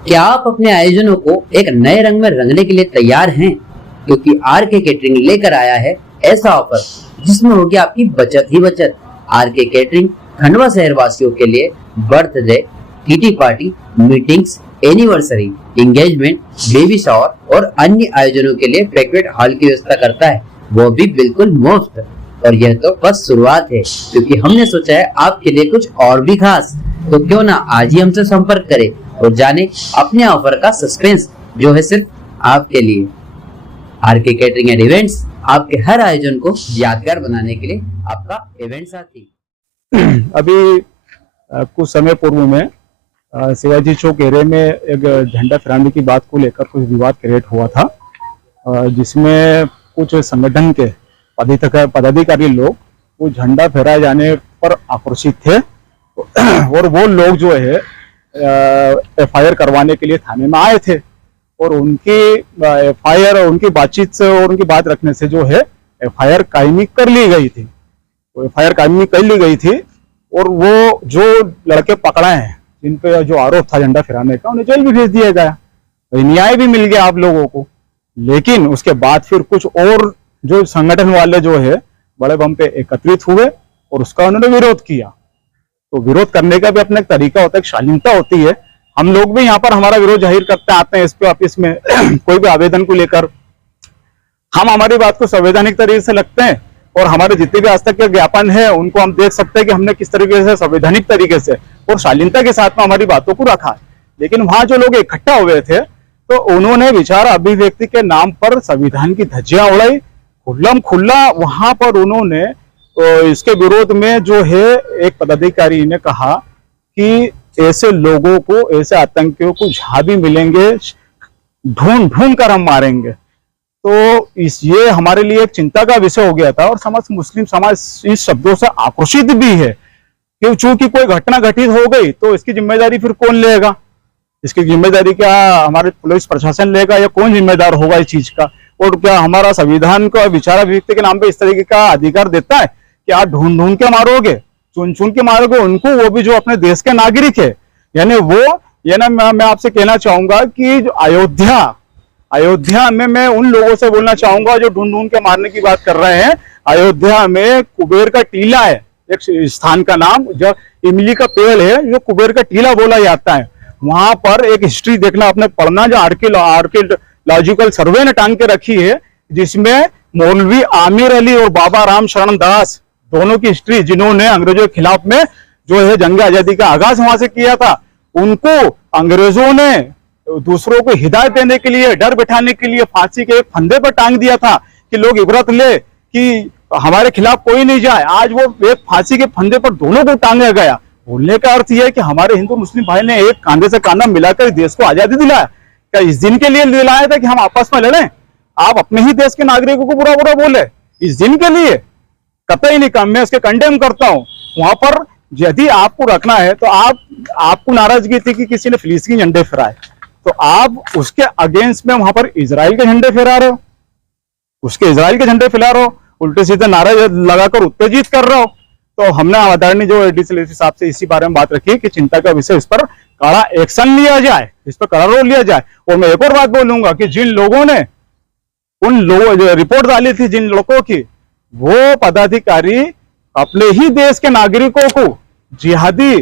क्या आप अपने आयोजनों को एक नए रंग में रंगने के लिए तैयार हैं? क्योंकि आरके केटरिंग लेकर आया है ऐसा ऑफर जिसमें होगी आपकी बचत ही बचत। आरके केटरिंग खंडवा शहर वासियों के लिए birthday, kitty party, meetings, anniversary, engagement, baby shower और अन्य आयोजनों के लिए बैंक्वेट हॉल की व्यवस्था करता है, वो भी बिल्कुल मुफ्त। और यह तो बस शुरुआत है, क्योंकि हमने सोचा है आपके लिए कुछ और भी खास। तो क्यों ना आज ही हमसे संपर्क करें और जाने अपने ऑफर का सस्पेंस जो है सिर्फ आपके लिए। आरके केटरिंग एंड इवेंट्स आपके हर आयोजन को यादगार बनाने के लिए आपका इवेंट साथी। अभी कुछ समय पूर्व में शिवाजी चौक एरिया में एक झंडा फहराने की बात को लेकर कुछ विवाद क्रिएट हुआ था, जिसमें कुछ संगठन के पदाधिकारी लोग वो झंडा फहराए जाने पर आक्रोशित थे और वो लोग जो है एफआईआर करवाने के लिए थाने में आए थे और उनकी एफआईआर और उनकी बातचीत से और उनकी बात रखने से जो है एफआईआर कायमी कर ली गई थी। तो एफआईआर कायमी कर ली गई थी और वो जो लड़के पकड़े हैं जिन पे जो आरोप था झंडा फहराने का, उन्हें जेल भी भेज दिया गया, तो न्याय भी मिल गया आप लोगों को। लेकिन उसके बाद फिर कुछ और जो संगठन वाले जो है बड़े बम पे एकत्रित हुए और उसका उन्होंने विरोध किया। तो विरोध करने का भी अपना एक तरीका होता है, एक शालीनता होती है। हम लोग भी यहाँ पर हमारा विरोध जाहिर करते आते हैं एसपी ऑफिस में कोई भी आवेदन को लेकर। हम हमारी बात को संवैधानिक तरीके से लगते हैं और हमारे जितने भी आज तक के ज्ञापन है उनको हम देख सकते हैं कि हमने किस तरीके से संवैधानिक तरीके से और शालीनता के साथ में हमारी बातों को रखा। लेकिन वहां जो लोग इकट्ठा हुए थे तो उन्होंने विचार अभिव्यक्ति के नाम पर संविधान की धज्जियां उड़ाई, खुल्लम खुल्ला वहां पर उन्होंने तो इसके विरोध में जो है एक पदाधिकारी ने कहा कि ऐसे लोगों को, ऐसे आतंकियों को जहां भी मिलेंगे ढूंढ ढूंढ कर हम मारेंगे। तो ये हमारे लिए एक चिंता का विषय हो गया था और समस्त मुस्लिम समाज इस शब्दों से आक्रोशित भी है कि चूंकि कोई घटना घटित हो गई तो इसकी जिम्मेदारी फिर कौन लेगा? इसकी जिम्मेदारी क्या हमारे पुलिस प्रशासन लेगा या कौन जिम्मेदार होगा इस चीज का? और क्या हमारा संविधान को विचार अभिव्यक्ति के नाम पे इस तरीके का अधिकार देता है कि आप ढूंढ ढूंढ के मारोगे, चुन चुन के मारोगे उनको, वो भी जो अपने देश के नागरिक है? यानी वो ये ना मैं आपसे कहना चाहूंगा कि जो अयोध्या में मैं उन लोगों से बोलना चाहूंगा जो ढूंढ ढूंढ के मारने की बात कर रहे हैं। अयोध्या में कुबेर का टीला है एक स्थान का नाम, जो इमली का पेड़ है जो कुबेर का टीला बोला जाता है। वहां पर एक हिस्ट्री देखना, आपने पढ़ना, जो आर्कियोलॉजिकल सर्वे ने टांग के रखी है, जिसमें मौलवी आमिर अली और बाबा राम शरण दास दोनों की हिस्ट्री, जिन्होंने अंग्रेजों के खिलाफ में जो है जंग आजादी का आगाज वहां से किया था, उनको अंग्रेजों ने दूसरों को हिदायत देने के लिए, डर बिठाने के लिए फांसी के एक फंदे पर टांग दिया था कि लोग इबरत ले कि हमारे खिलाफ कोई नहीं जाए। आज वो एक फांसी के फंदे पर दोनों को टांगा गया। बोलने का अर्थ यह है कि हमारे हिंदू मुस्लिम भाई ने एक कांधे से कांधा मिलाकर देश को आजादी दिलाया। क्या इस दिन के लिए दिलाया था कि हम आपस में लड़ें? आप अपने ही देश के नागरिकों को बुरा बुरा बोले इस दिन के लिए? कतई नहीं कम, मैं उसके कंडेम करता हूं। वहां पर यदि आपको रखना है तो आपको नाराजगी थी कि किसी ने फिलिस्तीनी झंडे फहराए, तो आप उसके अगेंस्ट में वहां पर इजराइल के झंडे फहरा रहे हो, उसके इजराइल के झंडे फैला रहे हो, उल्टे सीधे नारे लगाकर उत्तेजित कर रहे हो। तो हमने आदरणीय जो एडीसी साहब से इसी बारे में बात रखी कि चिंता का विषय, इस पर कड़ा एक्शन लिया जाए, इस पर कड़ा रोल लिया जाए। और मैं एक और बात बोलूंगा कि जिन लोगों ने उन लोगों जो रिपोर्ट डाली थी जिन लड़कों की, वो पदाधिकारी अपने ही देश के नागरिकों को जिहादी,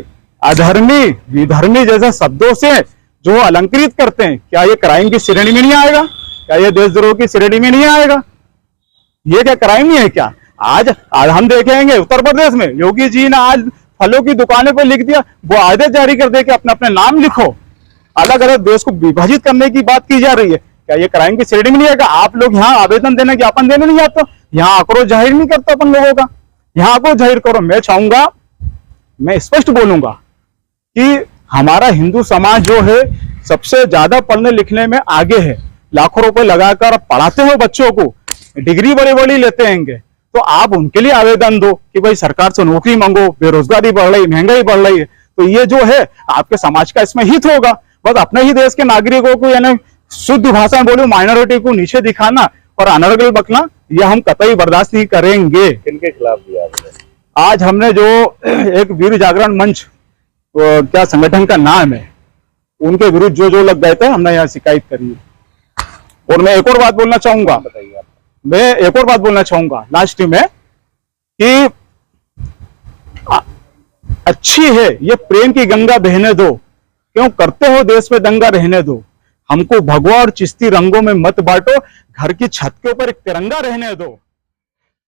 अधर्मी, विधर्मी जैसे शब्दों से जो अलंकृत करते हैं, क्या ये क्राइम की श्रेणी में नहीं आएगा? क्या ये देशद्रोह की श्रेणी में नहीं आएगा? ये क्या क्राइम नहीं है क्या? आज हम देखेंगे उत्तर प्रदेश में योगी जी ने आज फलों की दुकानें पर लिख दिया, वो आदेश जारी कर दे कि अपने अपने नाम लिखो। अलग अलग देश को विभाजित करने की बात की जा रही है। क्या ये क्राइम की श्रेणी में नहीं आएगा? आप लोग यहाँ आवेदन देने, ज्ञापन देने नहीं जाते, यहाँ आक्रोश जाहिर नहीं करते अपन लोगों का, यहाँ आक्रोश जाहिर करो। मैं चाहूंगा, मैं स्पष्ट बोलूंगा कि हमारा हिंदू समाज जो है सबसे ज्यादा पढ़ने लिखने में आगे है। लाखों रुपए लगाकर पढ़ाते हो बच्चों को, डिग्री बड़ी बड़ी लेते हैं, तो आप उनके लिए आवेदन दो कि भाई सरकार से नौकरी मांगो, बेरोजगारी बढ़ रही, महंगाई बढ़ रही है, तो ये जो है आपके समाज का इसमें हित होगा। बस अपने ही देश के नागरिकों को यानी शुद्ध भाषा में बोलो माइनॉरिटी को नीचे दिखाना और अनर्गल बकना, ये हम कतई बर्दाश्त नहीं करेंगे। किनके खिलाफ दिया आपने? आज हमने जो एक वीर जागरण मंच, क्या संगठन का नाम है, उनके विरुद्ध जो जो लग गए थे हमने यहाँ शिकायत करी है। और मैं एक और बात बोलना चाहूंगा, मैं एक और बात बोलना चाहूंगा लास्ट में कि अच्छी है ये प्रेम की गंगा बहने दो, क्यों करते हो देश में दंगा रहने दो, हमको भगवा और चिश्ती रंगों में मत बांटो, घर की छत के ऊपर एक तिरंगा रहने दो।